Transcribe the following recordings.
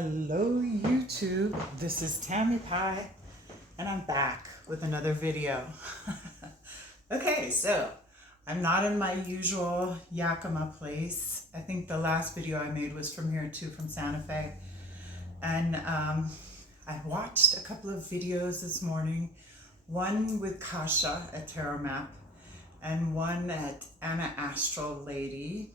Hello YouTube, this is Tammy Pie and I'm back with another video. Okay, so I'm not in my usual Yakima place. I think the last video I made was from here too, from Santa Fe. And I watched a couple of videos this morning, one with Kasia at Tarot Map and one at Anna Astral Lady.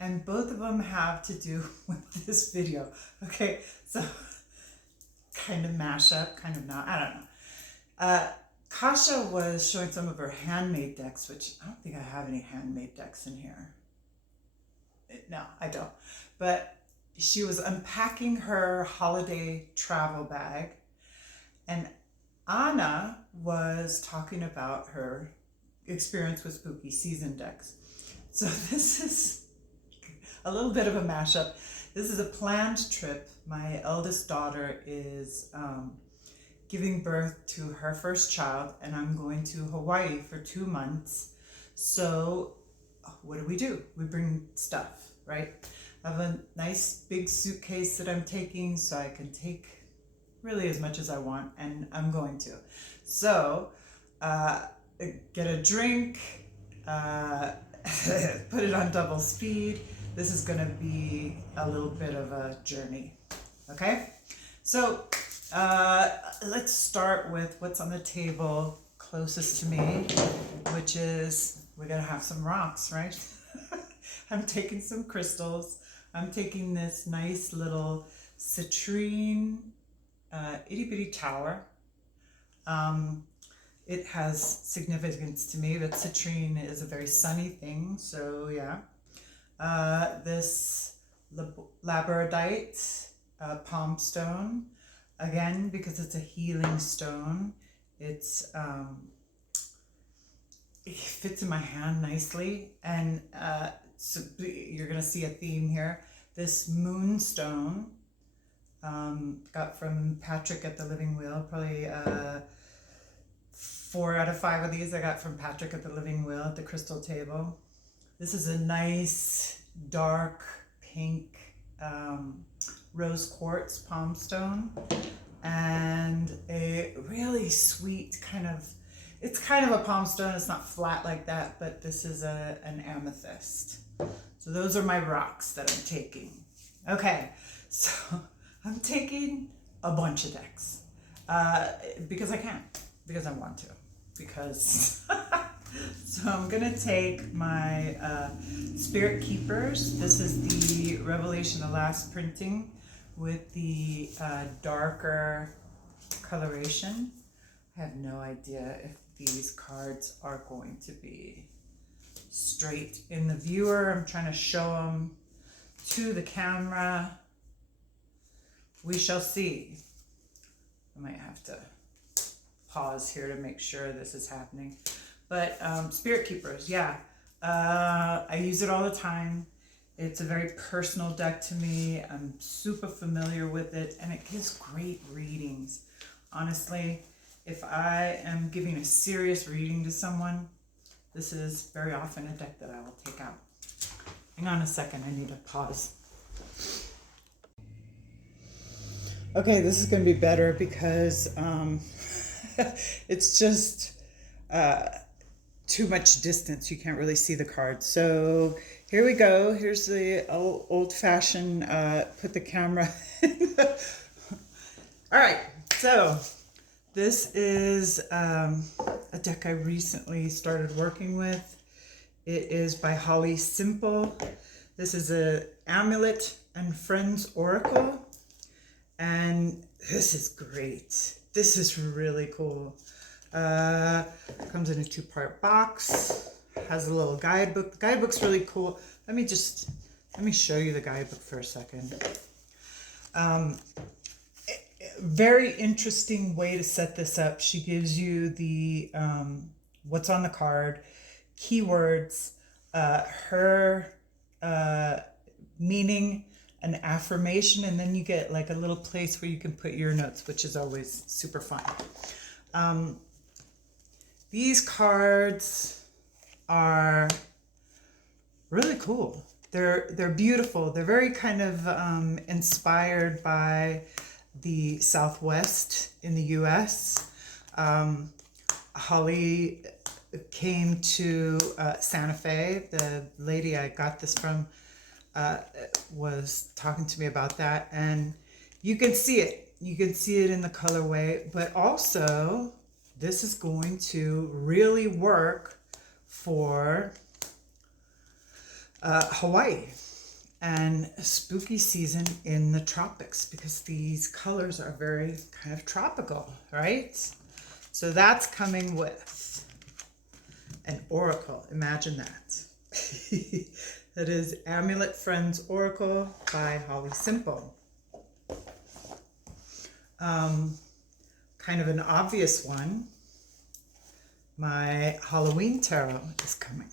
And both of them have to do with this video. Okay, so kind of mashup, kind of not, I don't know. Kasia was showing some of her handmade decks, which I don't think I have any handmade decks in here. No, I don't. But she was unpacking her holiday travel bag, and Anna was talking about her experience with spooky season decks. So this is a little bit of a mashup. This is a planned trip. My eldest daughter is giving birth to her first child, and I'm going to Hawaii for 2 months. So what do? We bring stuff, right? I have a nice big suitcase that I'm taking, so I can take really as much as I want, and I'm going to. So get a drink, put it on double speed. This is going to be a little bit of a journey, okay? So let's start with what's on the table closest to me, which is we're going to have some rocks, right? I'm taking some crystals. I'm taking this nice little citrine itty bitty tower. It has significance to me, but citrine is a very sunny thing, so yeah. This labradorite palm stone, again, because it's a healing stone. It's it fits in my hand nicely, and so you're gonna see a theme here. This moonstone, got from Patrick at the Living Wheel. Probably 4 out of 5 of these I got from Patrick at the Living Wheel at the crystal table. This is a nice dark pink rose quartz palm stone, and a really sweet it's kind of a palm stone. It's not flat like that, but this is an amethyst. So those are my rocks that I'm taking. Okay, so I'm taking a bunch of decks because I can, because I want to, because so I'm gonna take my Spirit Keepers. This is the Revelation, the last printing with the darker coloration. I have no idea if these cards are going to be straight in the viewer. I'm trying to show them to the camera. We shall see. I might have to pause here to make sure this is happening. But Spirit Keepers, yeah. I use it all the time. It's a very personal deck to me. I'm super familiar with it, and it gives great readings. Honestly, if I am giving a serious reading to someone, this is very often a deck that I will take out. Hang on a second, I need to pause. Okay, this is going to be better because it's just too much distance. You can't really see the cards. So here we go. Here's the old-fashioned put the camera in. All right, so this is a deck I recently started working with. It is by Holly Simple. This is a Amulet and Friends Oracle, and this is great. This is really cool. Comes in a 2-part box, has a little guidebook. The guidebook's really cool. Let me show you the guidebook for a second. Very interesting way to set this up. She gives you the what's on the card, keywords, her meaning, an affirmation, and then you get like a little place where you can put your notes, which is always super fun. These cards are really cool. they're beautiful. They're very kind of inspired by the Southwest in the U.S. Holly came to Santa Fe. The lady I got this from was talking to me about that, and you can see it. You can see it in the colorway, but also this is going to really work for Hawaii and spooky season in the tropics, because these colors are very kind of tropical, right? So that's coming with an oracle. Imagine that. That is Amulet Friends Oracle by Holly Simple. Kind of an obvious one. My Halloween tarot is coming.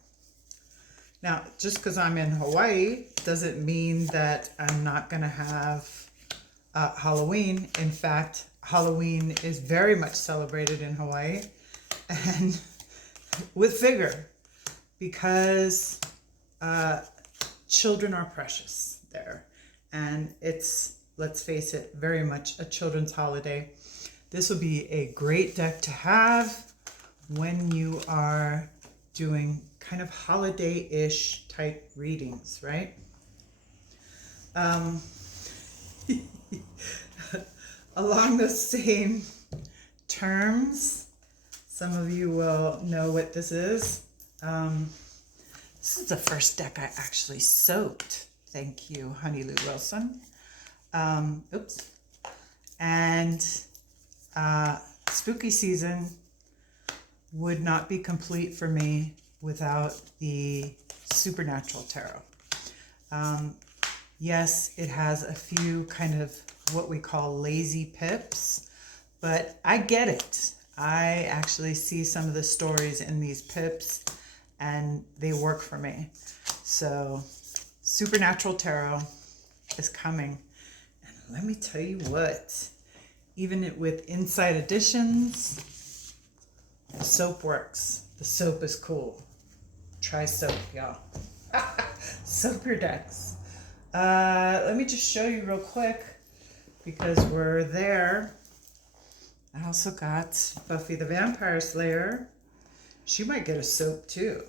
Now, just because I'm in Hawaii doesn't mean that I'm not going to have Halloween. In fact, Halloween is very much celebrated in Hawaii, and with vigor, because children are precious there. And it's, let's face it, very much a children's holiday. This will be a great deck to have when you are doing kind of holiday-ish type readings, right? Along those same terms, some of you will know what this is. This is the first deck I actually soaked. Thank you, Honey Lou Wilson. Oops. And spooky season would not be complete for me without the Supernatural Tarot. Yes, it has a few kind of what we call lazy pips, but I get it. I actually see some of the stories in these pips and they work for me. So Supernatural Tarot is coming. And let me tell you what, even with inside editions, the soap works. The soap is cool. Try soap, y'all. Soap your decks. Let me just show you real quick, because we're there. I also got Buffy the Vampire Slayer. She might get a soap too.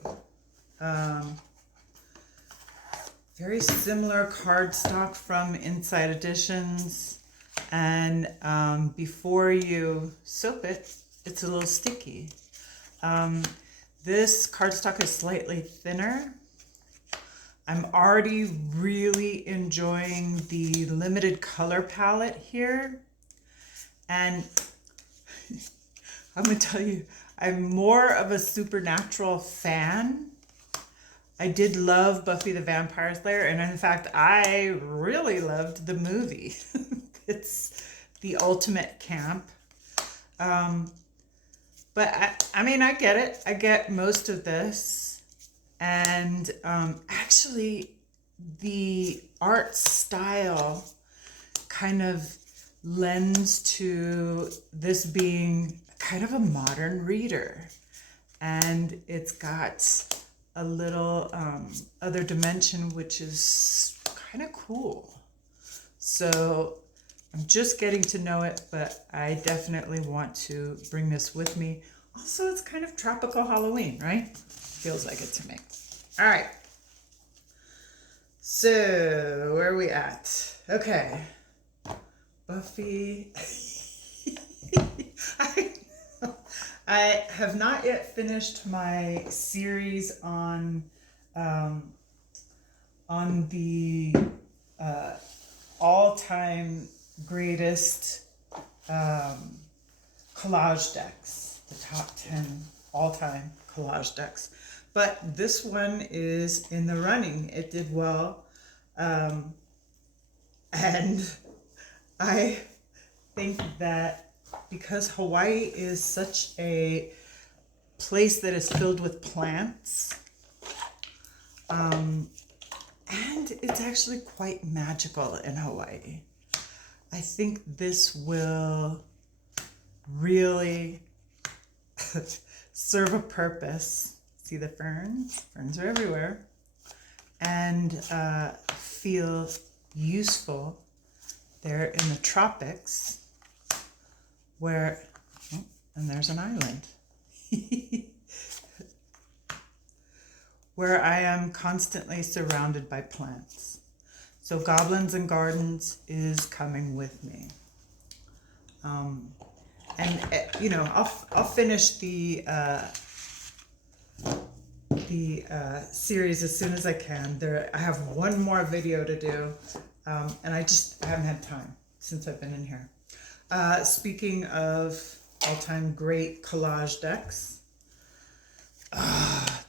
Very similar cardstock from Inside Editions. And before you soap it, it's a little sticky. This cardstock is slightly thinner. I'm already really enjoying the limited color palette here. And I'm going to tell you, I'm more of a Supernatural fan. I did love Buffy the Vampire Slayer, and in fact, I really loved the movie. It's the ultimate camp. But I mean, I get it. I get most of this. And actually, the art style kind of lends to this being kind of a modern reader. And it's got a little other dimension, which is kind of cool. So I'm just getting to know it, but I definitely want to bring this with me. Also, it's kind of tropical Halloween, right? Feels like it to me. All right. So where are we at? Okay. Buffy. I have not yet finished my series on the all-time greatest collage decks, the top 10 all-time collage decks. But this one is in the running. It did well. And I think that because Hawaii is such a place that is filled with plants, and it's actually quite magical in Hawaii, I think this will really serve a purpose. See the ferns? Ferns are everywhere. and feel useful. They're in the tropics where, oh, and there's an island, where I am constantly surrounded by plants. So Goblins and Gardens is coming with me. You know, I'll finish the series as soon as I can. I have one more video to do, and I haven't had time since I've been in here. Speaking of all-time great collage decks,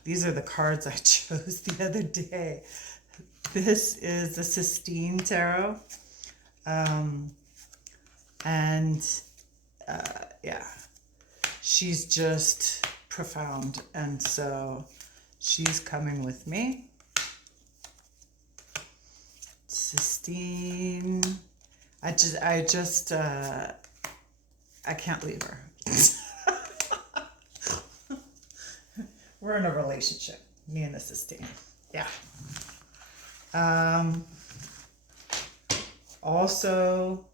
these are the cards I chose the other day. This is the Sistine Tarot, yeah, she's just profound, and so she's coming with me. Sistine, I can't leave her. We're in a relationship, me and the Sistine. Yeah. Also,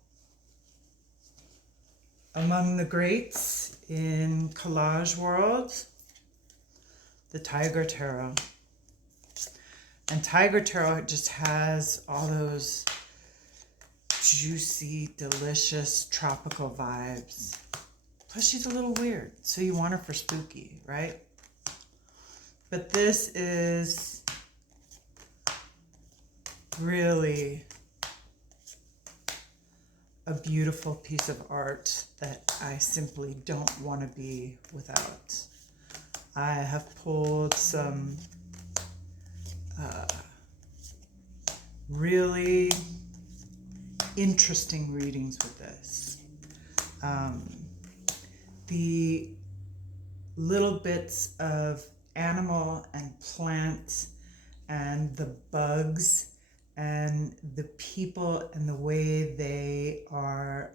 among the greats in collage world, the Tiger Tarot. And Tiger Tarot just has all those juicy, delicious, tropical vibes. Plus she's a little weird, so you want her for spooky, right? But this is really a beautiful piece of art that I simply don't want to be without. I have pulled some really interesting readings with this. The little bits of animal and plant and the bugs and the people and the way they are,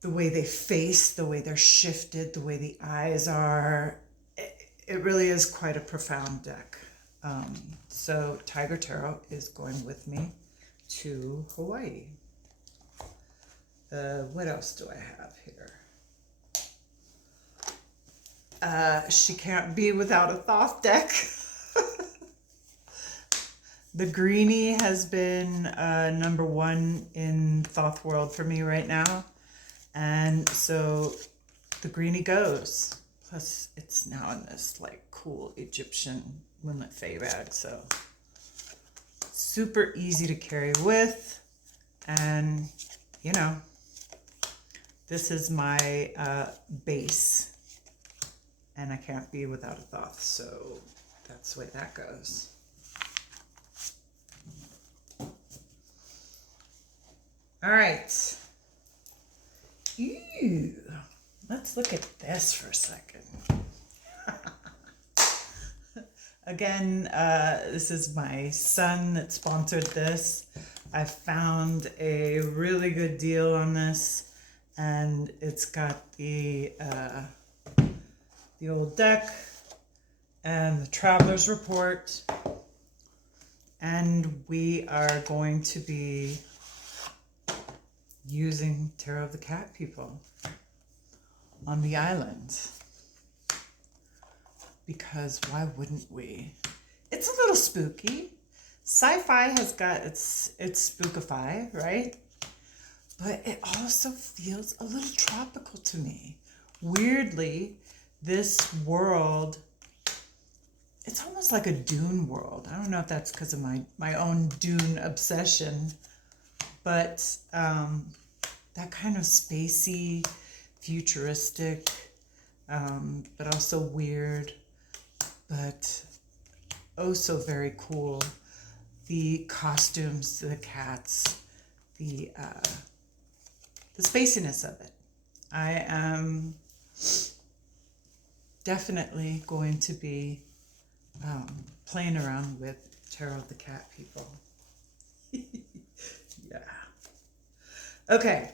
the way they face, the way they're shifted, the way the eyes are. It really is quite a profound deck. So Tiger Tarot is going with me to Hawaii. What else do I have here? She can't be without a Thoth deck. The greenie has been number one in Thoth world for me right now. And so the greenie goes. Plus it's now in this like cool Egyptian Moonlit Fae bag. So super easy to carry with. And you know, this is my base. And I can't be without a Thoth. So that's the way that goes. All right. Ew. Let's look at this for a second. Again, this is my son that sponsored this. I found a really good deal on this, and it's got the old deck and the traveler's report, and we are going to be using Tarot of the Cat people on the island, because why wouldn't we? It's a little spooky. Sci-fi has got its spookify, right? But it also feels a little tropical to me. Weirdly, this world, it's almost like a Dune world. I don't know if that's because of my own Dune obsession, but that kind of spacey, futuristic, but also weird, but oh so very cool. The costumes, the cats, the spaciness of it. I am definitely going to be playing around with Tarot of the Cat people. Yeah. Okay.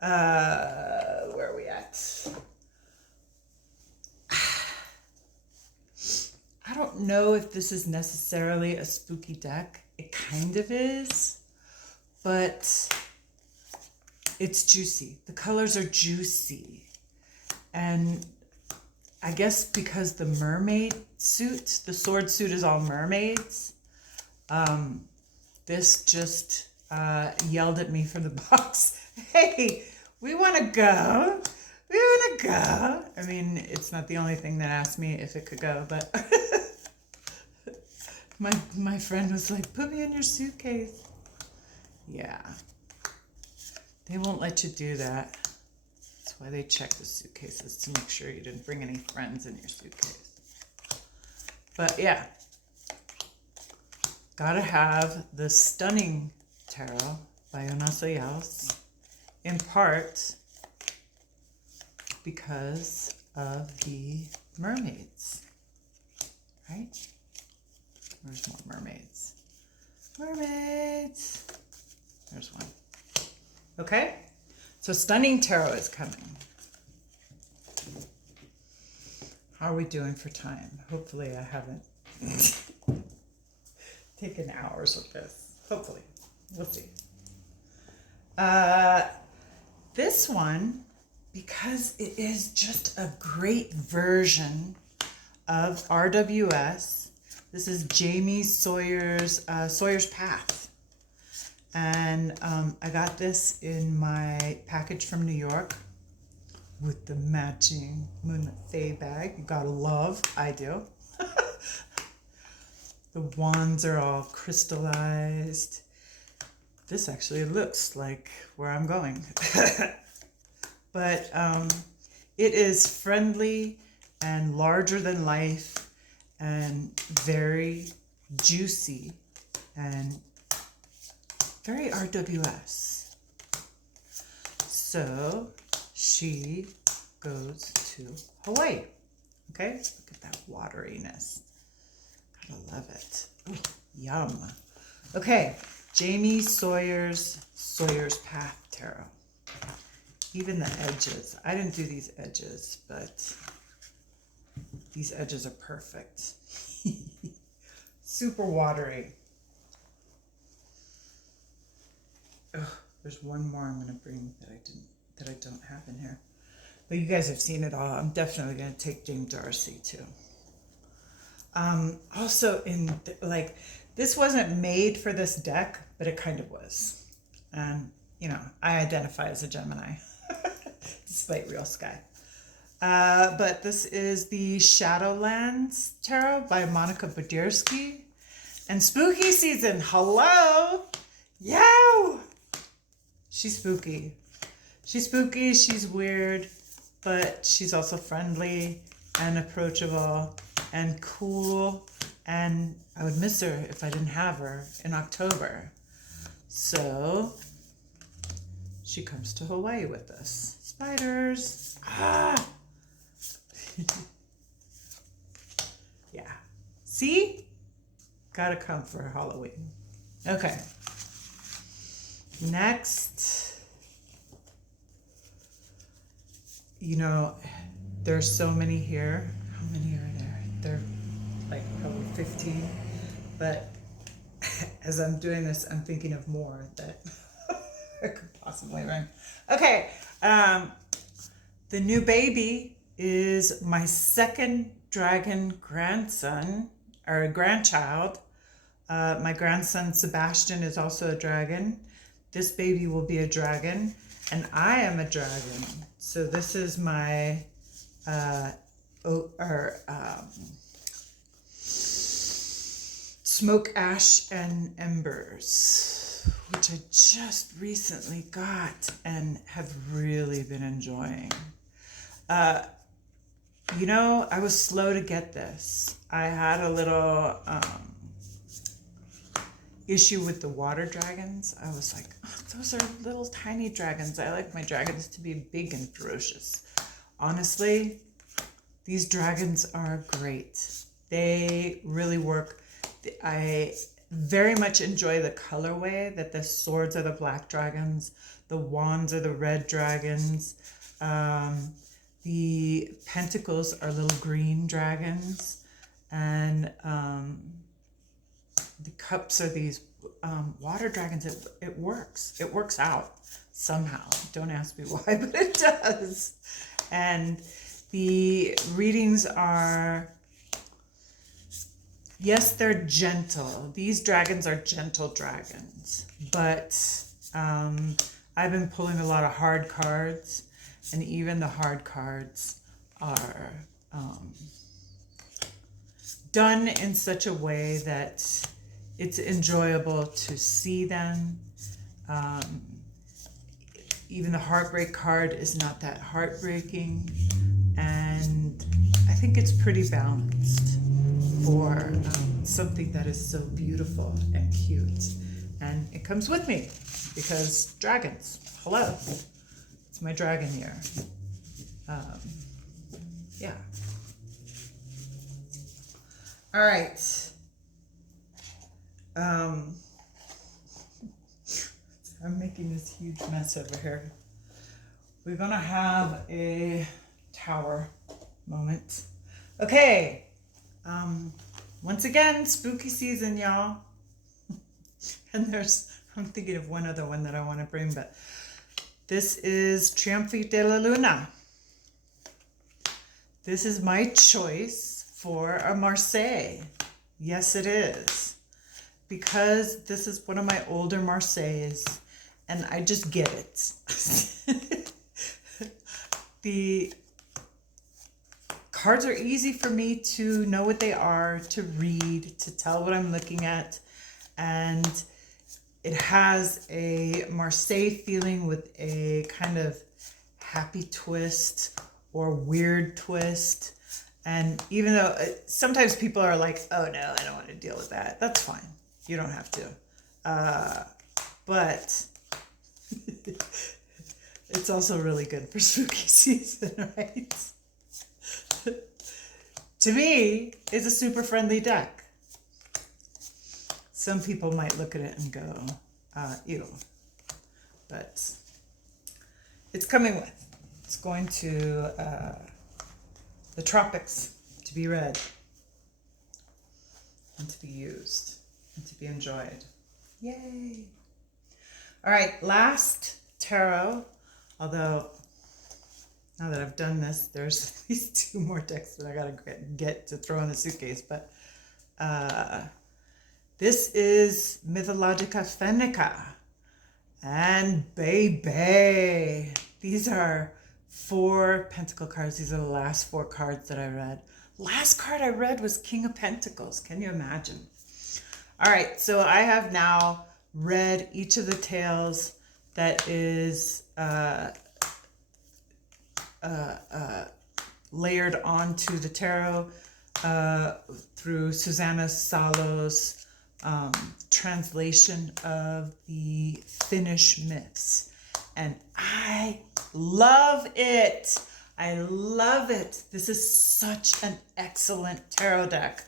Where are we at? I don't don't know if this is necessarily a spooky deck. It kind of is, but it's juicy. The colors are juicy. And I guess because the mermaid suit, the sword suit is all mermaids, this just yelled at me from the box, hey, we want to go. We want to go. I mean, it's not the only thing that asked me if it could go, but my friend was like, put me in your suitcase. Yeah. They won't let you do that. That's why they check the suitcases, to make sure you didn't bring any friends in your suitcase. But yeah. Gotta have the stunning tarot by Jaus, in part because of the mermaids, right? Where's more mermaids? Mermaids! There's one. Okay, so stunning tarot is coming. How are we doing for time? Hopefully I haven't taken hours with this. Hopefully. We'll see. This one, because it is just a great version of RWS. This is Jamie Sawyer's Path. And I got this in my package from New York with the matching Moonlit Fae bag. You gotta love, I do. The wands are all crystallized. This actually looks like where I'm going. But it is friendly and larger than life and very juicy and very RWS. So she goes to Hawaii. Okay, look at that wateriness. Gotta love it. Ooh, yum. Okay, Jamie Sawyer's Path Tarot. Even the edges. I didn't do these edges, but these edges are perfect. Super watery. Oh, there's one more I'm gonna bring that I don't have in here. But you guys have seen it all. I'm definitely gonna take Dame Darcy too. Also this wasn't made for this deck, but it kind of was. And you know, I identify as a Gemini, despite real sky. But this is the Shadowlands Tarot by Monica Bodirski. And spooky season, hello! Yow! She's spooky. She's spooky, she's weird, but she's also friendly and approachable and cool. And I would miss her if I didn't have her in October. So she comes to Hawaii with us. Spiders. Ah! Yeah. See? Gotta come for Halloween. Okay. Next. You know, there's so many here. How many are there? There are like probably 15. But as I'm doing this, I'm thinking of more that I could possibly bring. Okay. The new baby is my second dragon grandson, or grandchild. My grandson Sebastian is also a dragon. This baby will be a dragon, and I am a dragon. So this is my Smoke, Ash, and Embers, which I just recently got and have really been enjoying. You know, I was slow to get this. I had a little issue with the water dragons. I was like, oh, those are little tiny dragons. I like my dragons to be big and ferocious. Honestly, these dragons are great. They really work. I very much enjoy the colorway, that the swords are the black dragons, the wands are the red dragons, the pentacles are little green dragons, And the cups are these water dragons. It works. It works out somehow. Don't ask me why, but it does. And the readings are, yes, they're gentle. These dragons are gentle dragons, but I've been pulling a lot of hard cards, and even the hard cards are done in such a way that it's enjoyable to see them. Even the heartbreak card is not that heartbreaking, and I think it's pretty balanced for something that is so beautiful and cute. And it comes with me because dragons, hello, it's my dragon year. Yeah. All right. I'm making this huge mess over here. We're gonna have a tower moment. Okay. Once again, spooky season, y'all. And I'm thinking of one other one that I want to bring, but this is Triomphe de la Luna. This is my choice for a Marseille. Yes, it is. Because this is one of my older Marseilles, and I just get it. The cards are easy for me to know what they are, to read, to tell what I'm looking at, and it has a Marseille feeling with a kind of happy twist or weird twist. And even though sometimes people are like, oh no, I don't want to deal with that. That's fine. You don't have to. But it's also really good for spooky season, right? To me, it's a super friendly deck. Some people might look at it and go, ew. But it's coming with. It's going to the tropics to be read and to be used and to be enjoyed. Yay! All right, last tarot, although now that I've done this, there's at least 2 more decks that I gotta get to throw in the suitcase, but this is Mythologica Fenica, and baby, these are 4 Pentacle cards. These are the last 4 cards that I read. Last card I read was King of Pentacles. Can you imagine? All right, so I have now read each of the tales that is layered onto the tarot through Susanna Salo's translation of the Finnish myths. And I love it. I love it. This is such an excellent tarot deck.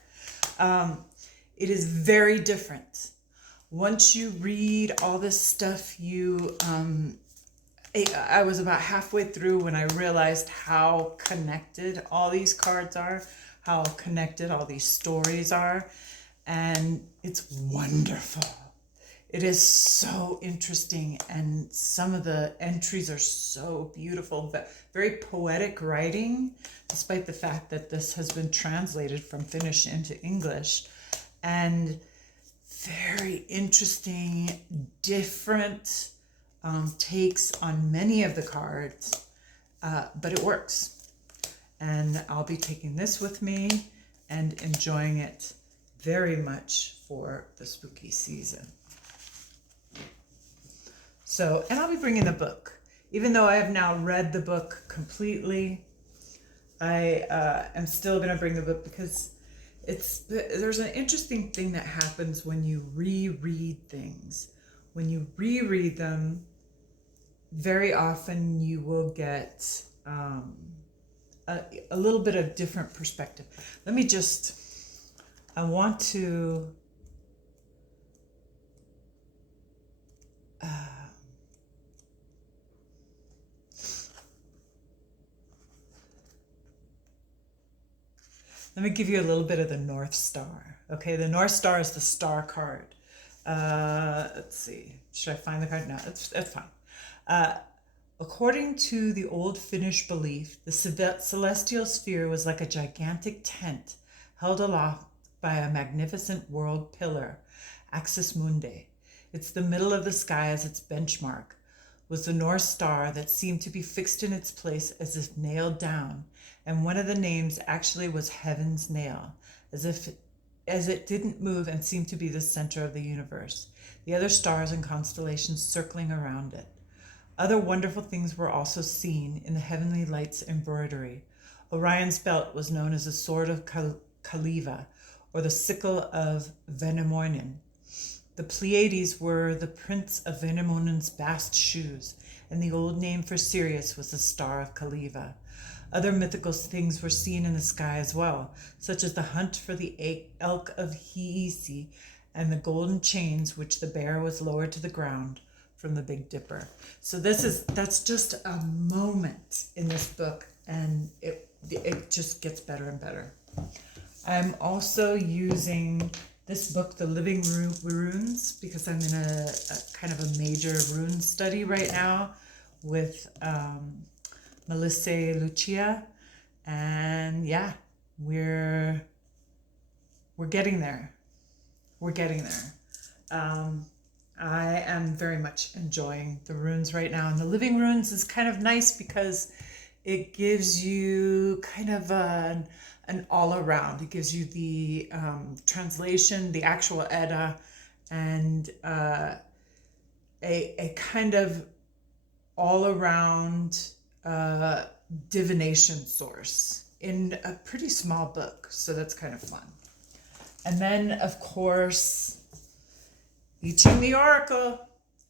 It is very different. Once you read all this stuff, I was about halfway through when I realized how connected all these cards are, how connected all these stories are, and it's wonderful. It is so interesting, and some of the entries are so beautiful, but very poetic writing, despite the fact that this has been translated from Finnish into English, and very interesting, different takes on many of the cards, but it works. And I'll be taking this with me and enjoying it very much for the spooky season. So, and I'll be bringing the book. Even though I have now read the book completely, I am still going to bring the book because there's an interesting thing that happens when you reread things. When you reread them, very often you will get a little bit of different perspective. I want to Let me give you a little bit of the North Star. Okay, the North Star is the star card. Let's see. Should I find the card? No, it's fine. According to the old Finnish belief, the celestial sphere was like a gigantic tent held aloft by a magnificent world pillar, Axis Mundi. It's the middle of the sky as its benchmark, was the North Star that seemed to be fixed in its place as if nailed down, and one of the names actually was Heaven's Nail, as it didn't move and seemed to be the center of the universe, the other stars and constellations circling around it. Other wonderful things were also seen in the heavenly light's embroidery. Orion's belt was known as the sword of Kaliva, or the sickle of Venemoinen. The Pleiades were the prince of Venemoinen's bast shoes, and the old name for Sirius was the star of Kaliva. Other mythical things were seen in the sky as well, such as the hunt for the elk of Hiisi and the golden chains which the bear was lowered to the ground from the Big Dipper. So that's just a moment in this book, and it just gets better and better. I'm also using this book, The Living Runes, because I'm in a kind of a major rune study right now with Melissa Lucia, and yeah, we're getting there. We're getting there. I am very much enjoying the runes right now, and the Living Runes is kind of nice because it gives you kind of an all around. It gives you the translation, the actual Edda, and a kind of all around divination source in a pretty small book. So that's kind of fun. And then, of course, I Ching the Oracle.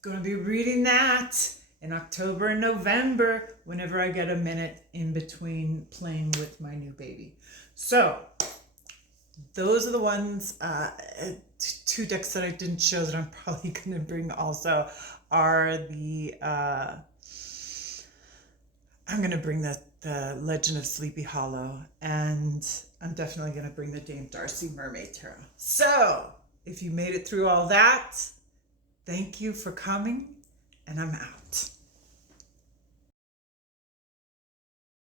Going to be reading that in October and November whenever I get a minute in between playing with my new baby. So those are the ones, two decks that I didn't show that I'm probably going to bring also are the, I'm going to bring the Legend of Sleepy Hollow, and I'm definitely going to bring the Dame Darcy Mermaid Tarot. So if you made it through all that, thank you for coming, and I'm out.